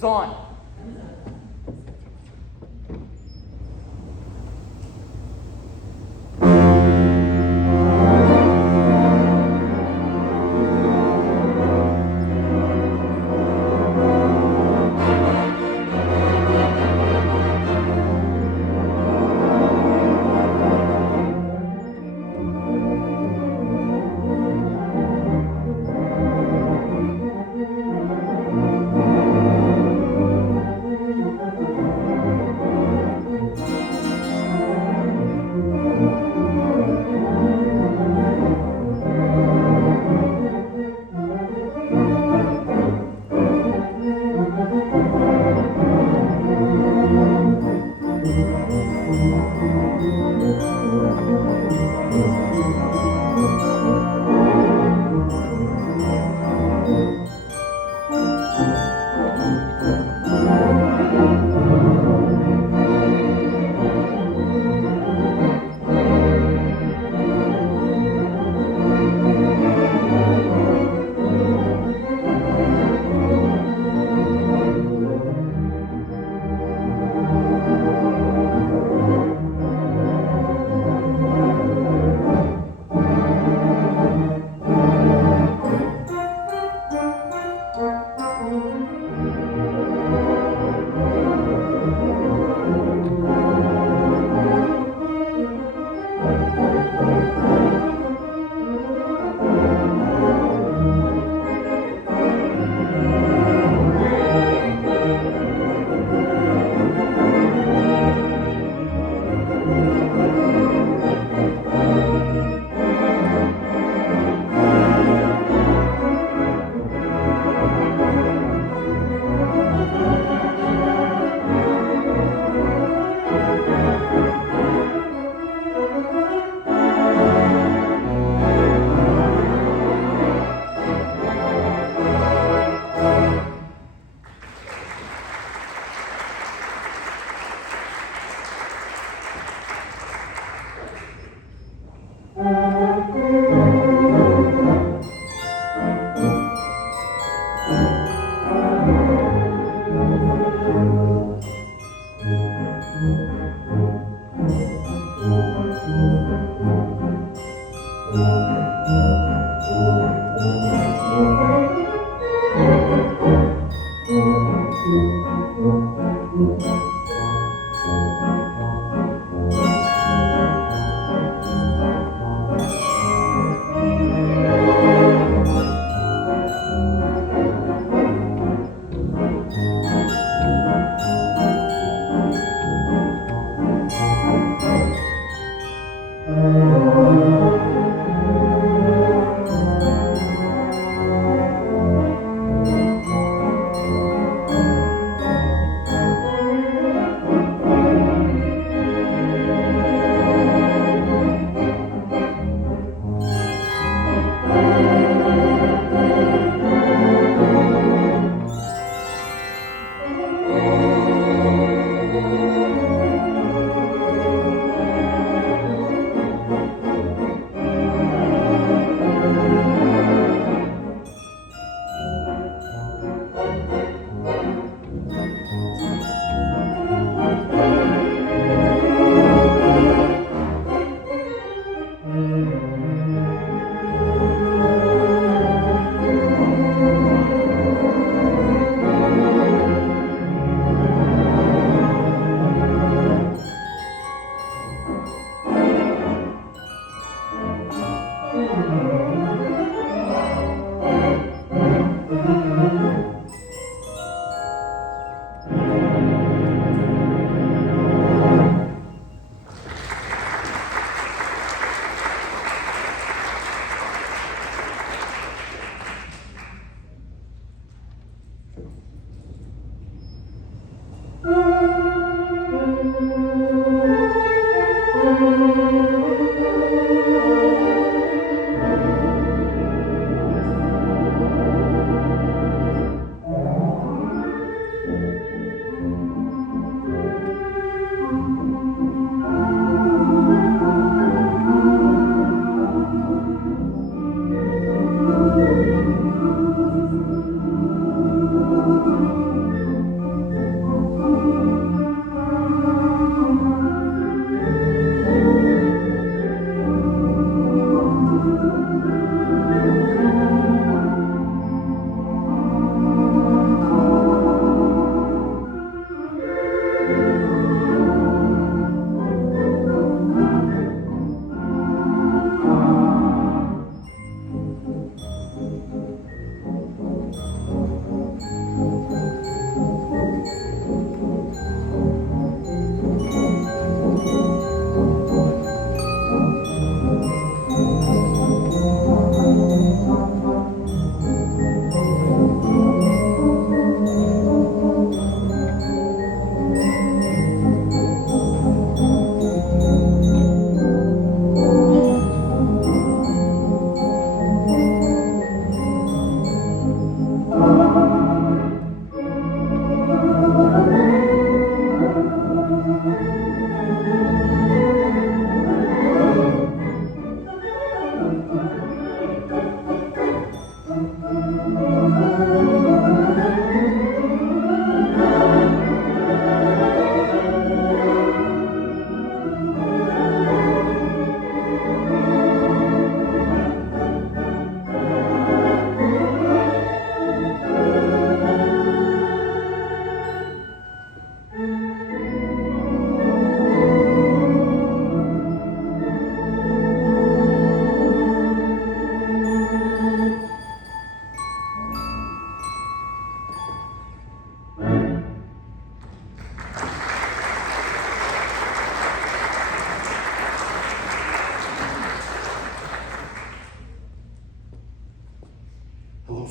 It's on.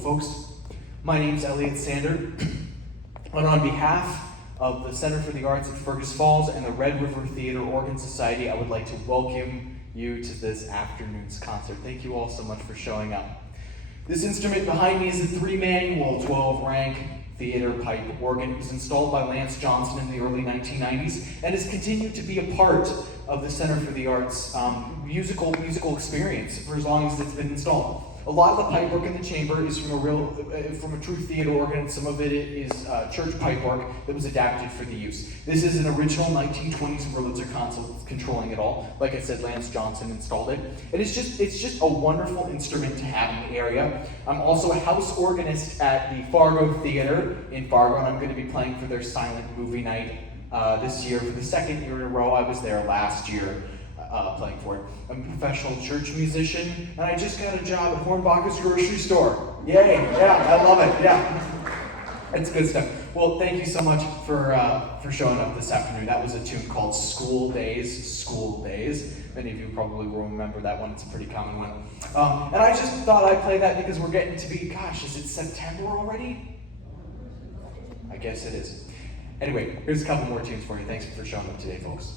folks. My name's Elliot Sander, and on behalf of the Center for the Arts at Fergus Falls and the Red River Theater Organ Society, I would like to welcome you to this afternoon's concert. Thank you all so much for showing up. This instrument behind me is a 3-manual, 12-rank theater pipe organ. It was installed by Lance Johnson in the early 1990s and has continued to be a part of the Center for the Arts musical experience for as long as it's been installed. A lot of the pipework in the chamber is from a true theater organ, and some of it is church pipework that was adapted for the use. This is an original 1920s Wurlitzer console that's controlling it all. Like I said, Lance Johnson installed it. And it's just a wonderful instrument to have in the area. I'm also a house organist at the Fargo Theater in Fargo, and I'm going to be playing for their silent movie night this year for the second year in a row. I was there last year. Playing for it. I'm a professional church musician, and I just got a job at Hornbach's grocery store. Yay! Yeah, I love it. Yeah, it's good stuff. Well, thank you so much for showing up this afternoon. That was a tune called "School Days." School Days. Many of you probably will remember that one. It's a pretty common one. And I just thought I'd play that because we're getting to be, gosh, is it September already? I guess it is. Anyway, here's a couple more tunes for you. Thanks for showing up today, folks.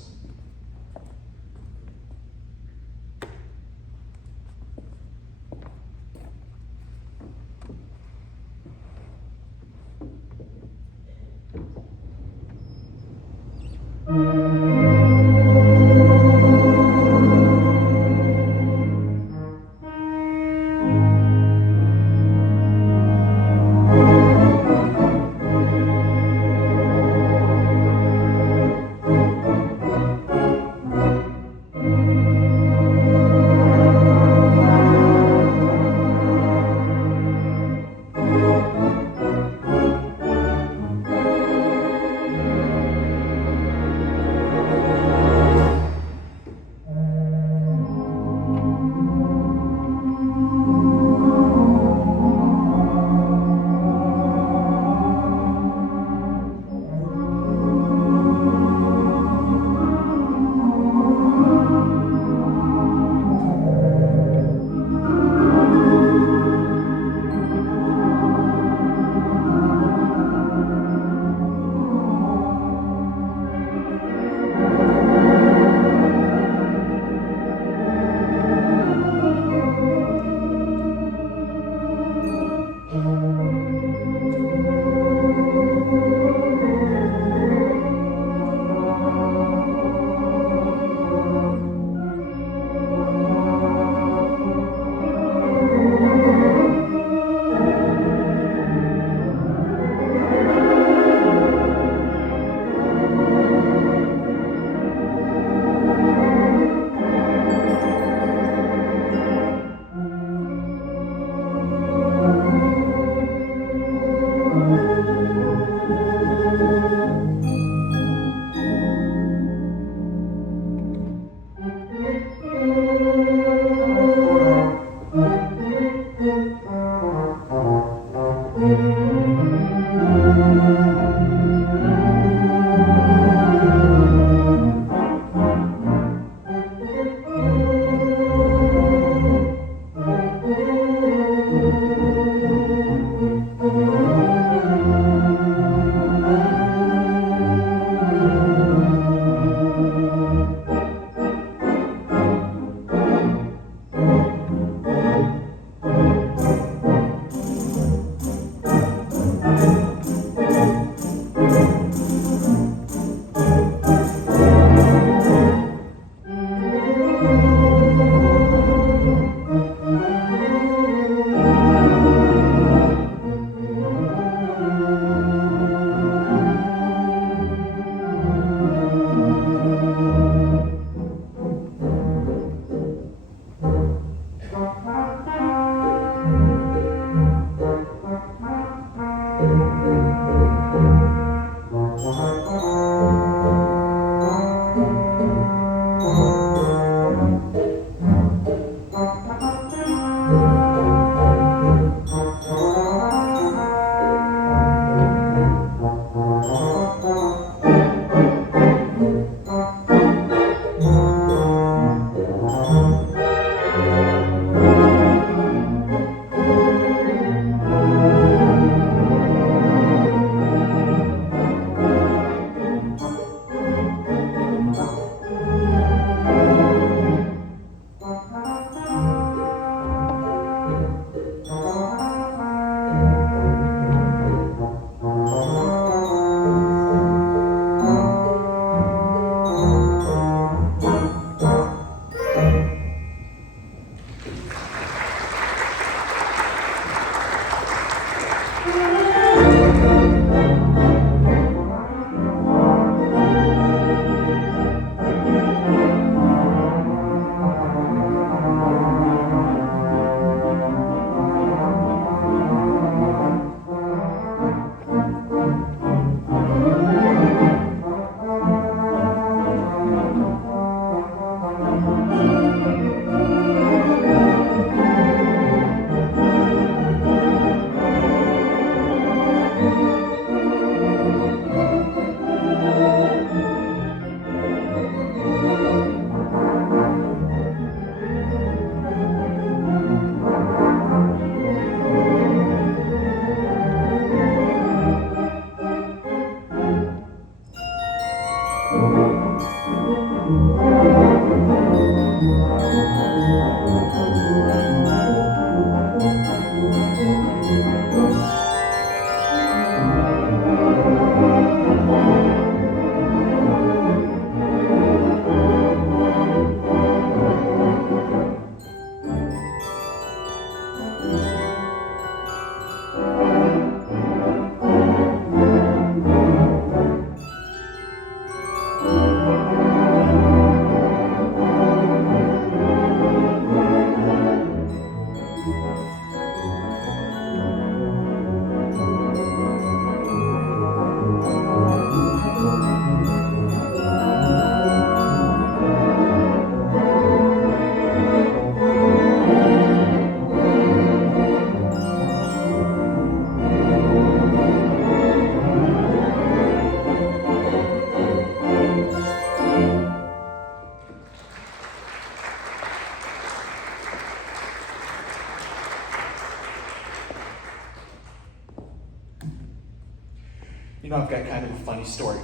I've got kind of a funny story.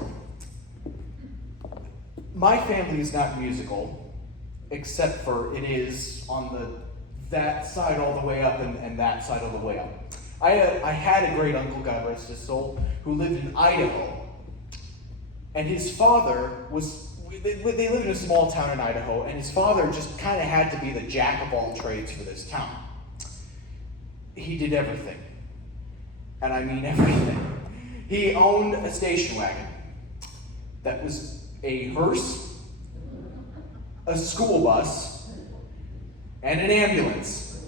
My family is not musical, except for it is on that side all the way up and that side all the way up. I had a great uncle, God rest his soul, who lived in Idaho. And his father they lived in a small town in Idaho, and his father just kind of had to be the jack of all trades for this town. He did everything. And I mean everything. He owned a station wagon that was a hearse, a school bus, and an ambulance.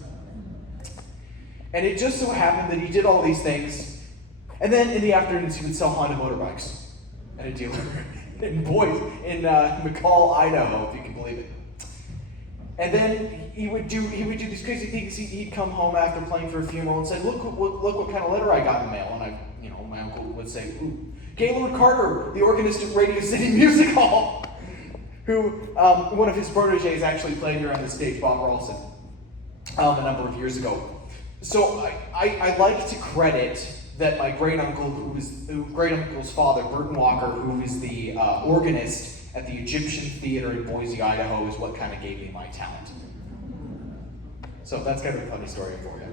And it just so happened that he did all these things, and then in the afternoons he would sell Honda motorbikes at a dealer in McCall, Idaho, if you can believe it. And then he would do these crazy things. He'd come home after playing for a funeral and say, "Look what kind of letter I got in the mail." And my uncle would say, "Ooh, Gaylord Carter, the organist at Radio City Music Hall," who one of his proteges actually played here on the stage, Bob Ralston, a number of years ago. So I like to credit that my great uncle's father, Burton Walker, who is the organist at the Egyptian Theater in Boise, Idaho, is what kind of gave me my talent. So that's kind of a funny story for you.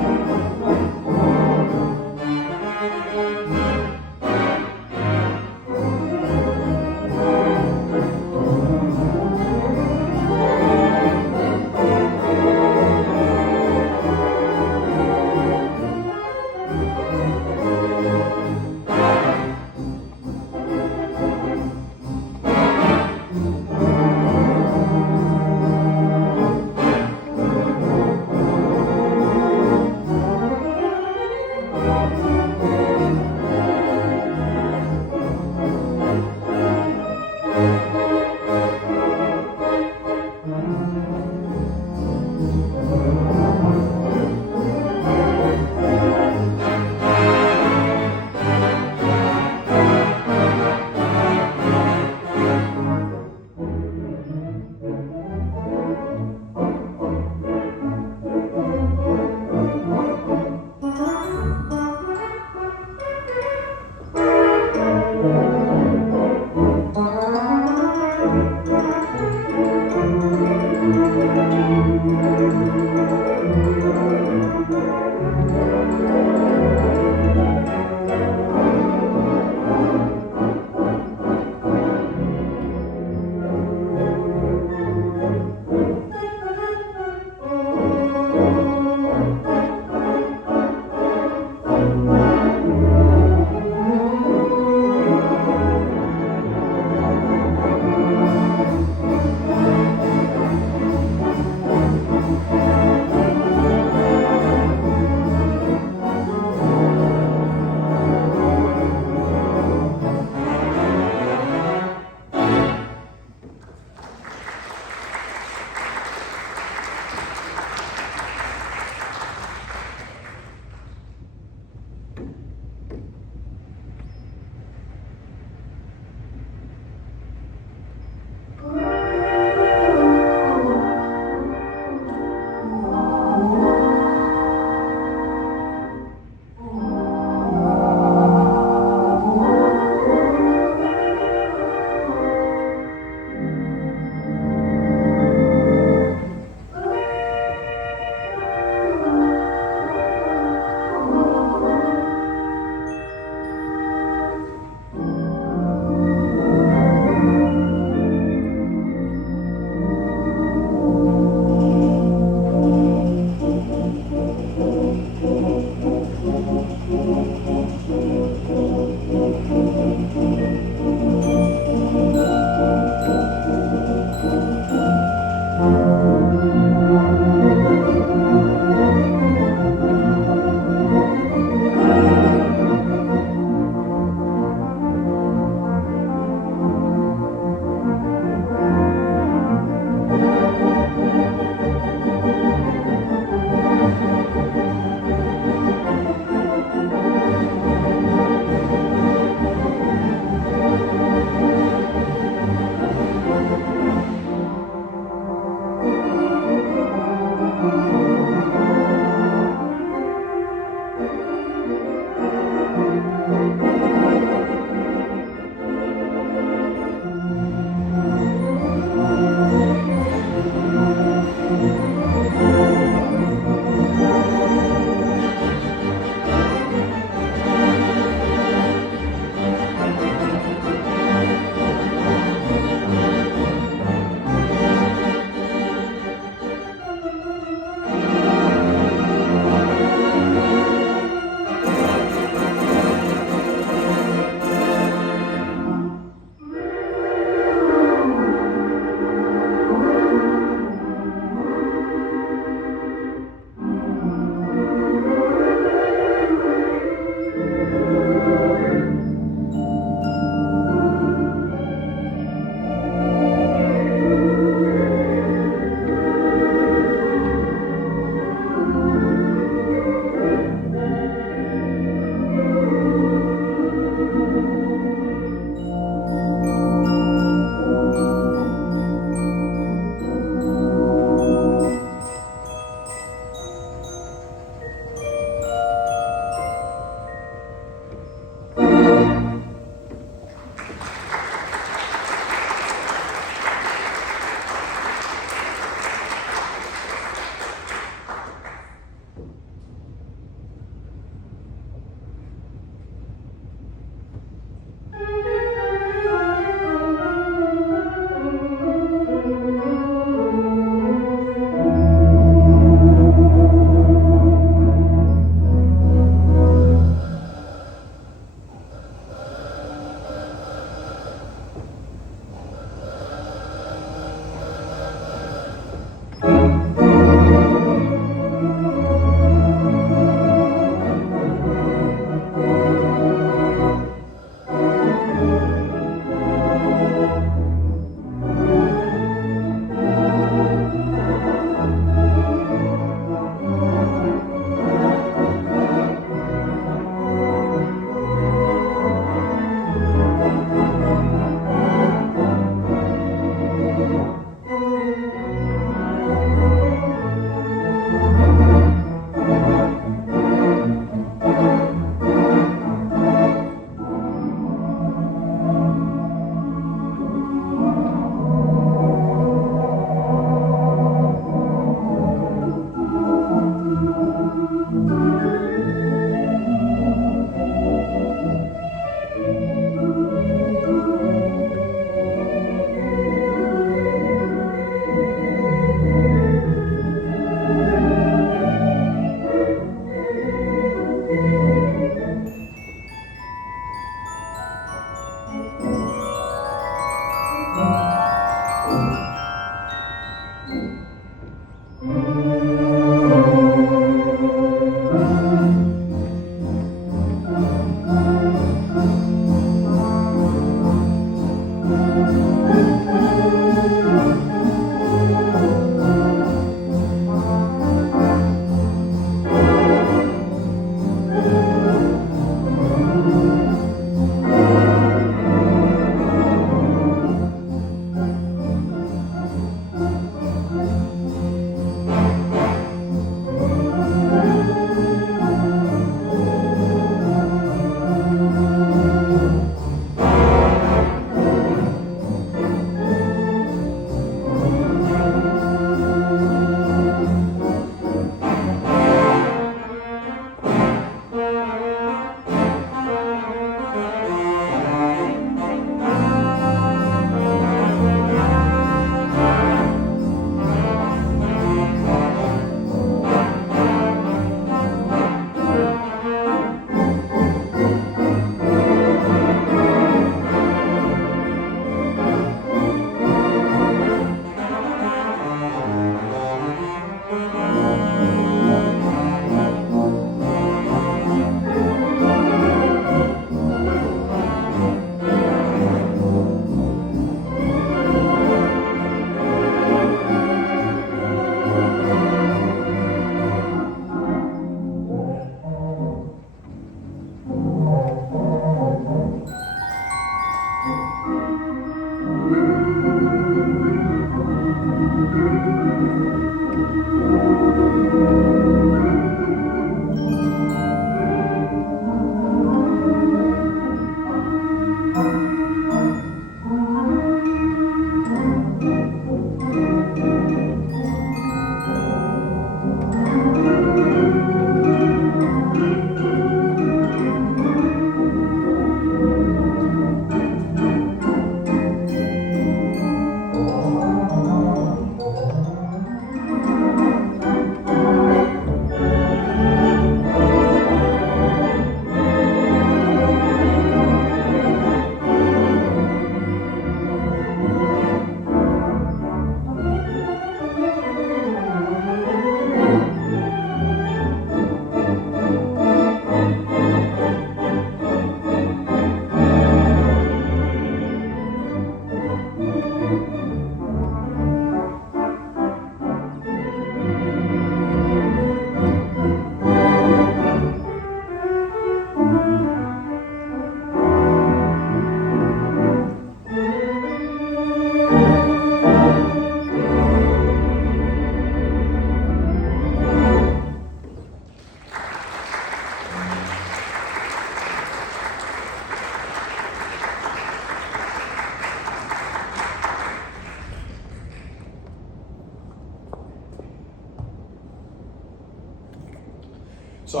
So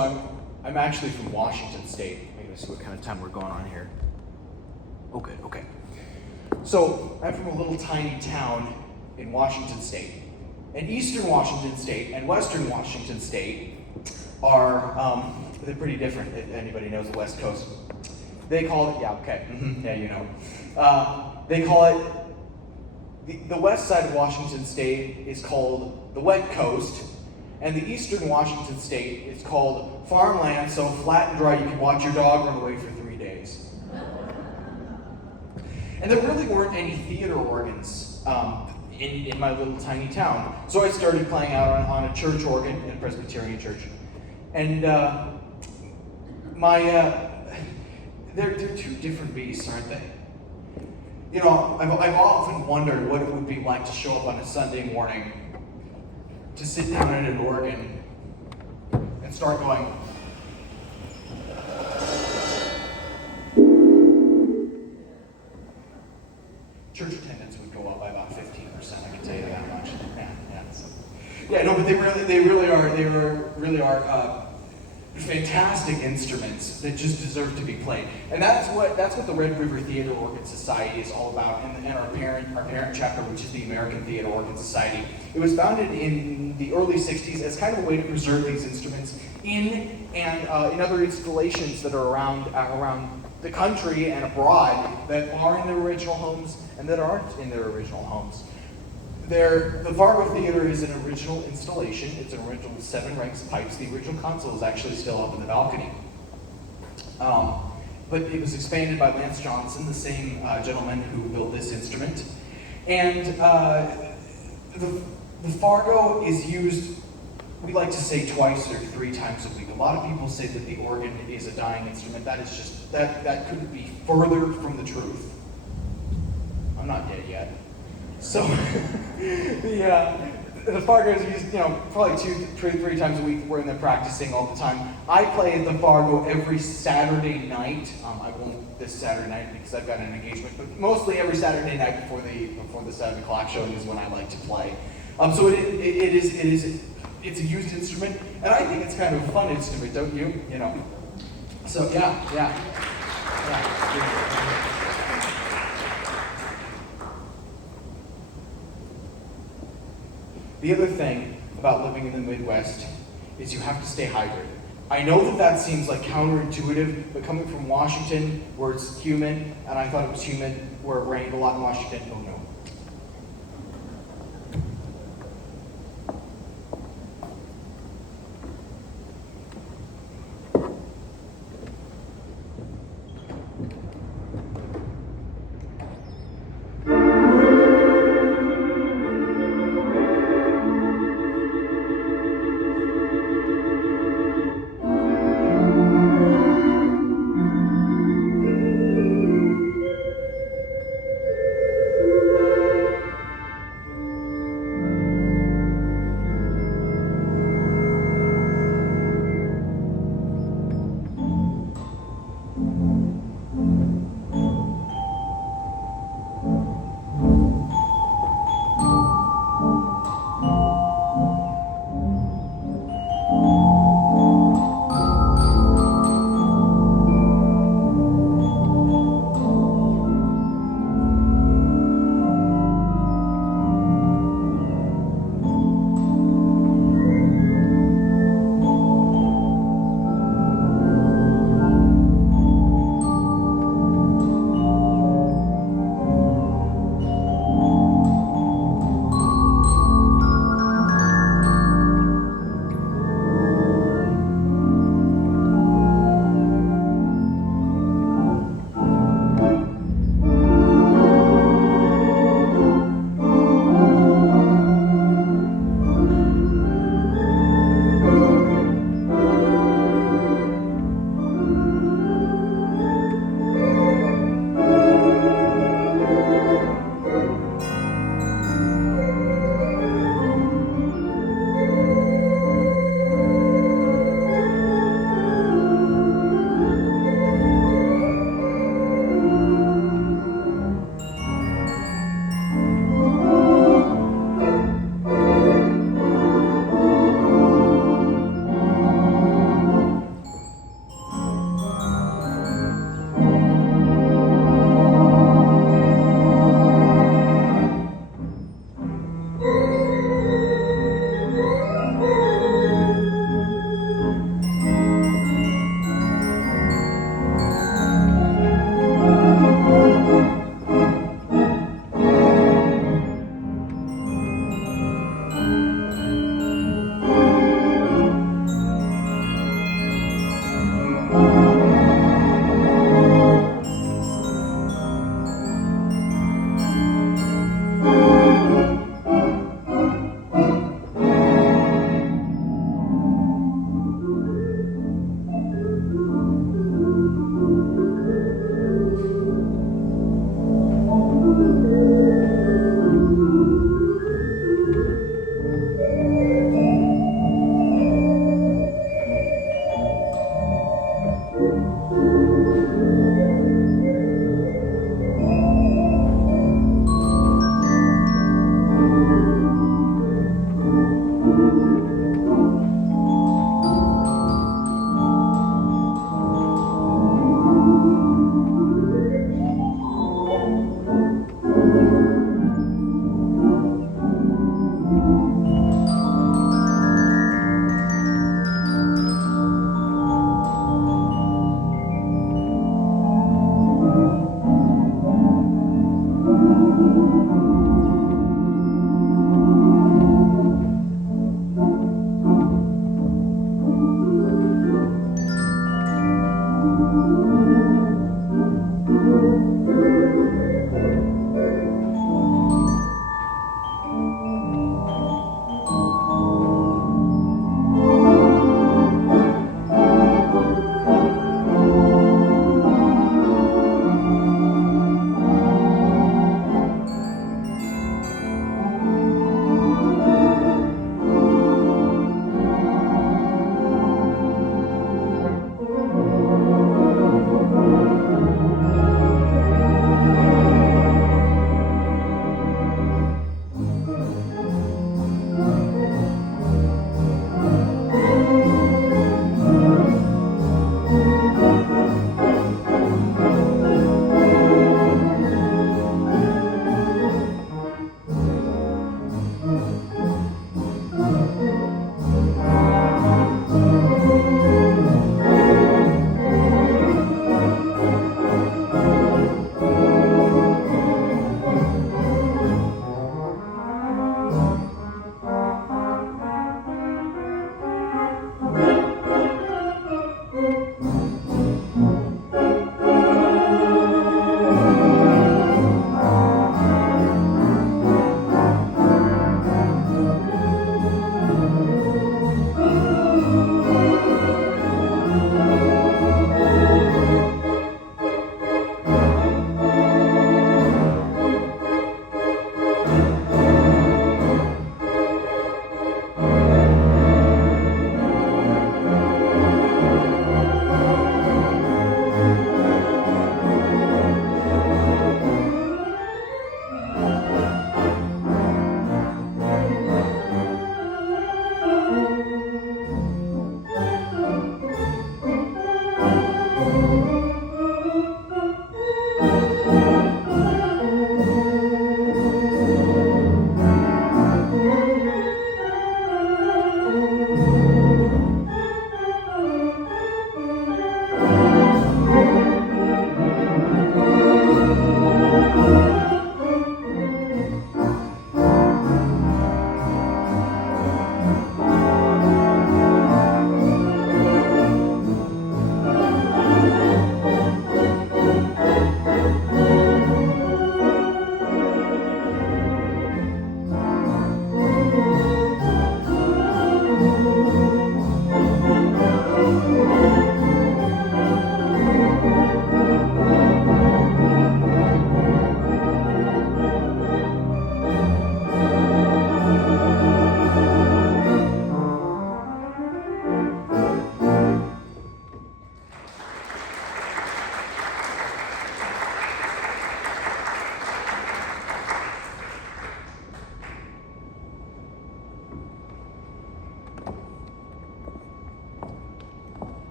I'm actually from Washington State. I'm gonna see what kind of time we're going on here. Oh, good. Okay. So I'm from a little tiny town in Washington State. And Eastern Washington State and Western Washington State are they're pretty different. If anybody knows the West Coast, they call it yeah you know. They call it the west side of Washington State is called the Wet Coast, and the Eastern Washington State is called farmland, so flat and dry you can watch your dog run away for 3 days. And there really weren't any theater organs in my little tiny town. So I started playing out on a church organ in a Presbyterian church. And they're two different beasts, aren't they? You know, I've often wondered what it would be like to show up on a Sunday morning, to sit down at an organ and start going, church attendance would go up by about 15%, I can tell you that much. No, but they really are fantastic instruments that just deserve to be played. And that's what the Red River Theater Organ Society is all about, and our parent chapter, which is the American Theater Organ Society. It was founded in the early 60s as kind of a way to preserve these instruments in other installations that are around the country and abroad that are in their original homes and that aren't in their original homes. The Fargo Theater is an original installation. It's an original 7 ranks pipes. The original console is actually still up in the balcony. But it was expanded by Lance Johnson, the same gentleman who built this instrument. And the Fargo is used, we like to say, twice or 3 times a week. A lot of people say that the organ is a dying instrument. That is just, that couldn't be further from the truth. I'm not dead yet. So the Fargo is used, probably 2-3 times a week. We're in there practicing all the time. I play at the Fargo every Saturday night. I won't this Saturday night because I've got an engagement, but mostly every Saturday night before the 7 o'clock show is when I like to play. So it's a used instrument, and I think it's kind of a fun instrument, don't you? So yeah. The other thing about living in the Midwest is you have to stay hydrated. I know that seems like counterintuitive, but coming from Washington, where it's humid, and I thought it was humid where it rained a lot in Washington, oh no.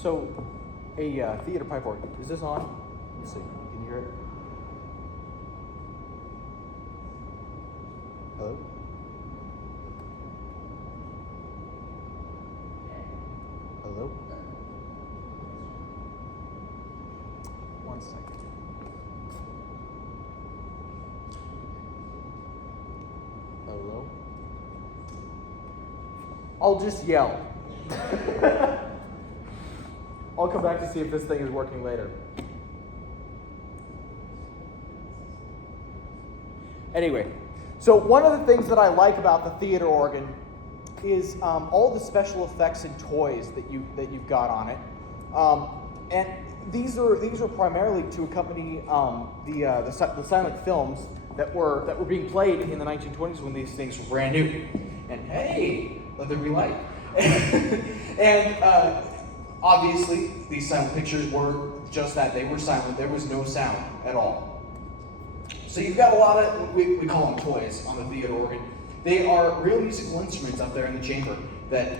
So, a theater pipe organ. Is this on? Let's see. Can you hear it? Hello? Hello? 1 second. Hello? I'll just yell. I'll come back to see if this thing is working later. Anyway, so one of the things that I like about the theater organ is all the special effects and toys that you've got on it, and these are primarily to accompany the silent films that were being played in the 1920s when these things were brand new. And hey, let there be light. And obviously, these silent pictures were just that. They were silent. There was no sound at all. So you've got a lot of, we call them toys on the theater organ. They are real musical instruments up there in the chamber that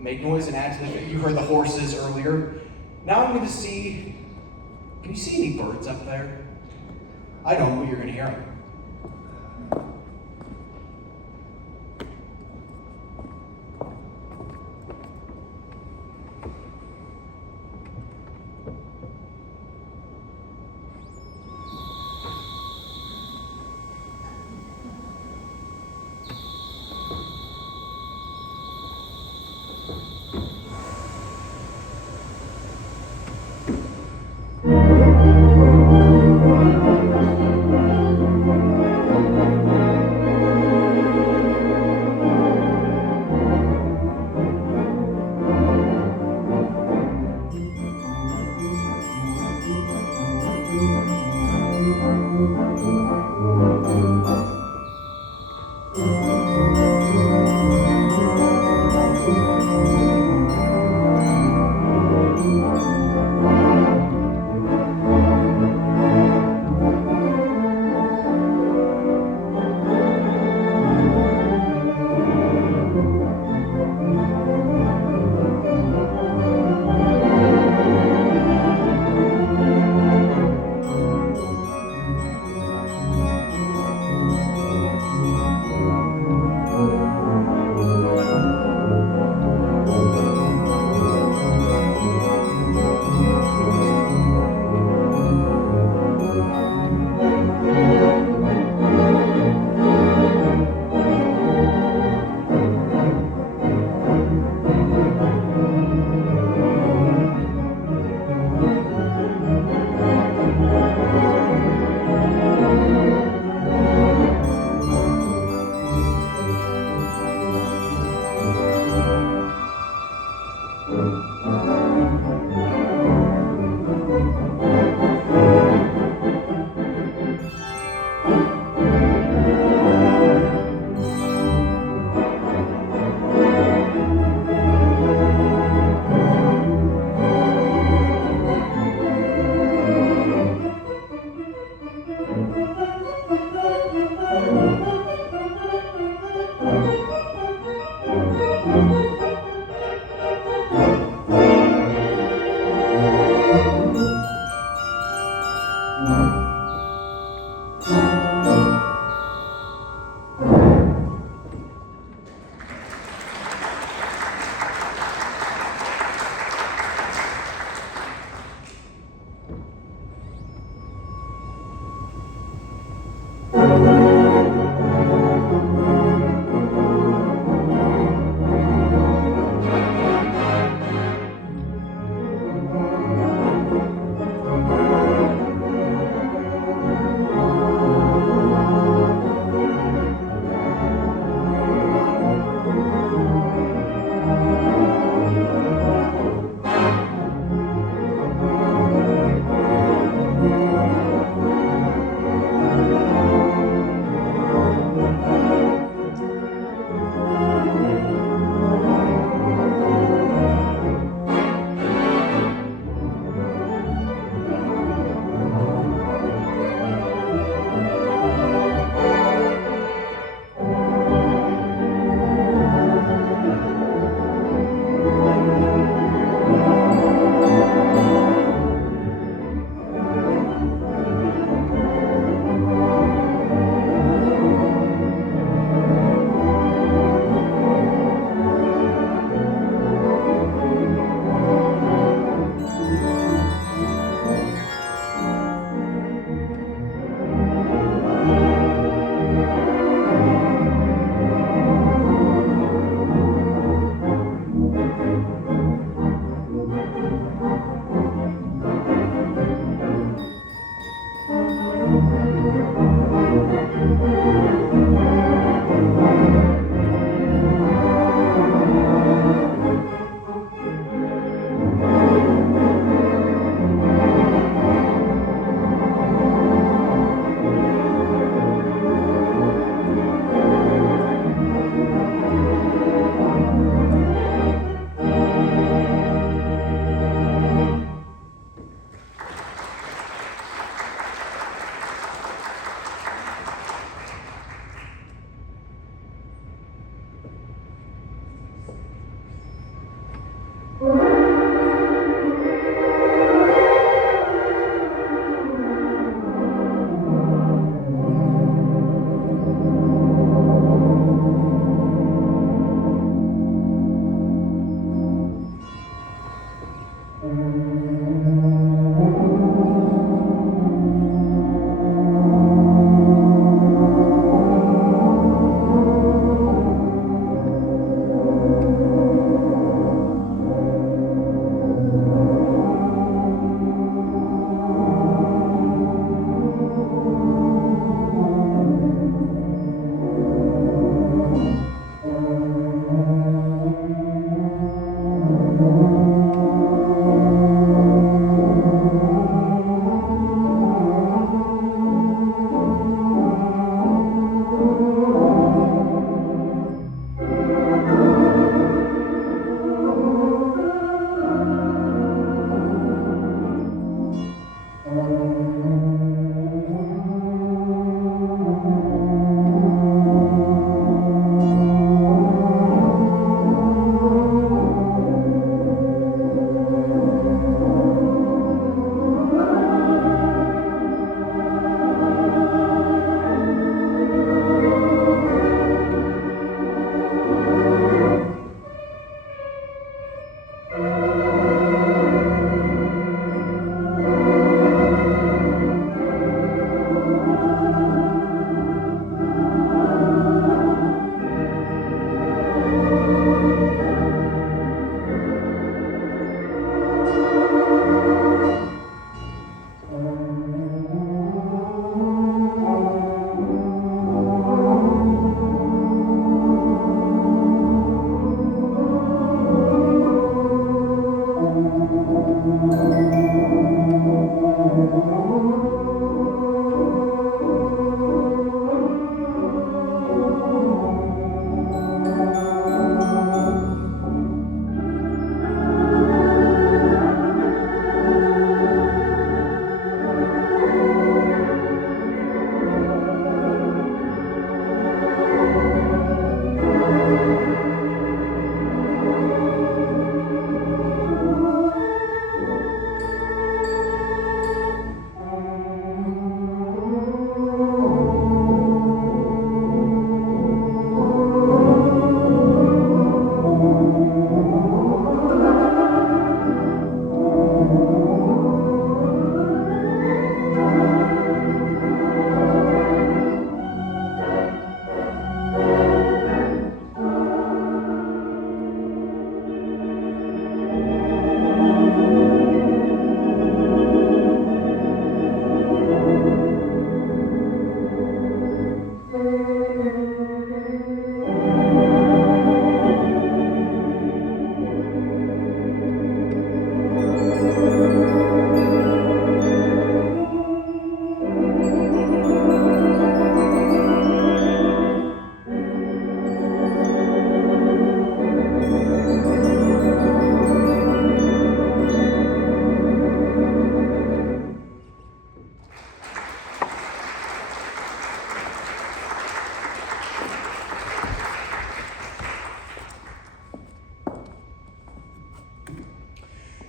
make noise and add to the, you heard the horses earlier. Now I'm going to see, can you see any birds up there? I don't, but you're going to hear them.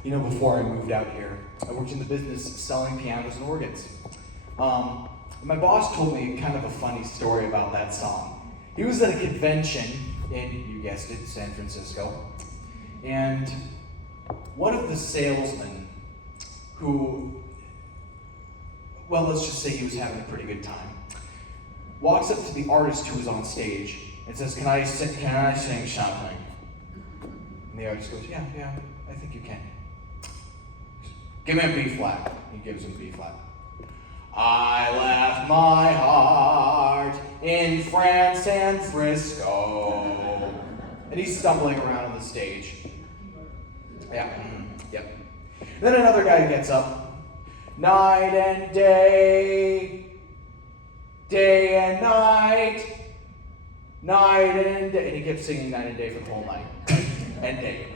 Before I moved out here, I worked in the business selling pianos and organs. My boss told me kind of a funny story about that song. He was at a convention in, you guessed it, San Francisco, and one of the salesmen who, well, let's just say he was having a pretty good time, walks up to the artist who was on stage and says, can I sing something? And the artist goes, yeah, I think you can. Give me a B flat. He gives him B flat. I left my heart in France and Frisco. And he's stumbling around on the stage. Yep. Then another guy gets up. Night and day, day and night, night and day. And he kept singing night and day for the whole night. And day.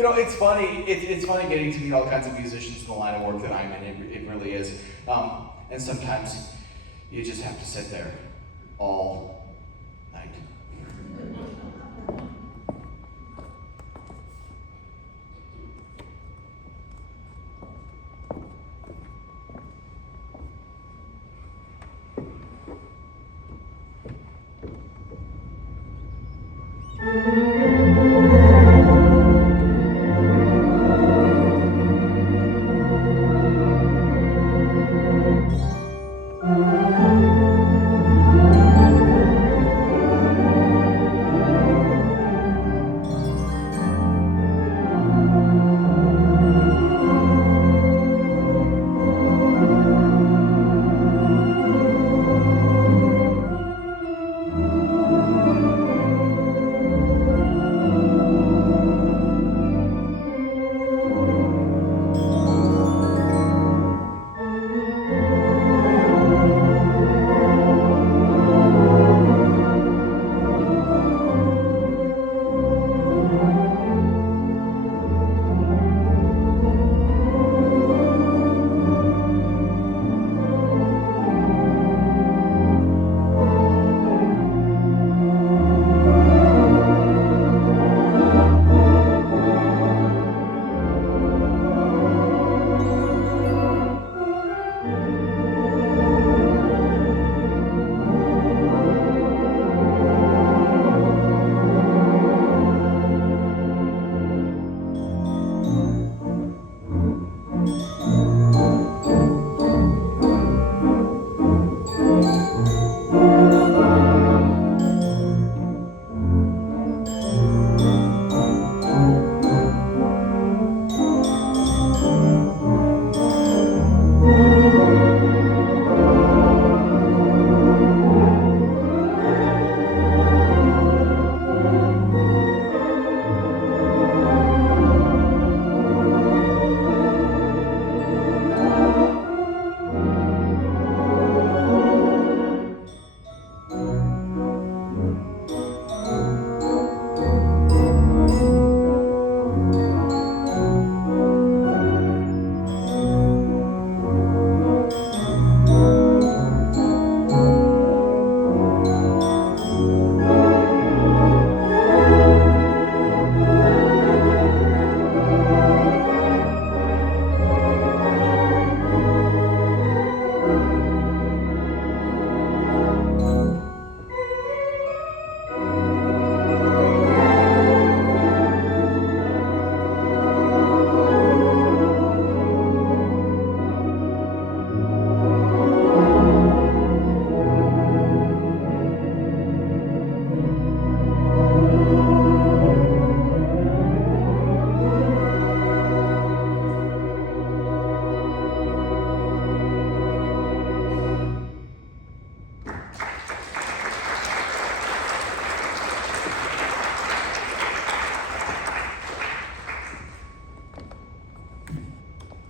It's funny. It's funny getting to meet all kinds of musicians in the line of work that I'm in. It really is. And sometimes you just have to sit there all night.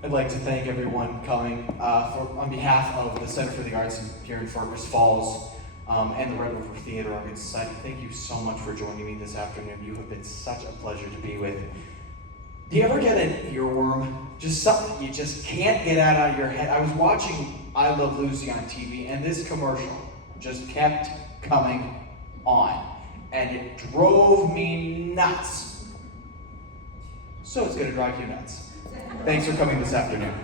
I'd like to thank everyone coming on behalf of the Center for the Arts here in Fergus Falls and the Red River Theater Organist Society. Thank you so much for joining me this afternoon. You have been such a pleasure to be with. Do you ever get an earworm? Just something you just can't get out of your head. I was watching I Love Lucy on TV, and this commercial just kept coming on, and it drove me nuts. so it's going to drive you nuts. Thanks for coming this afternoon.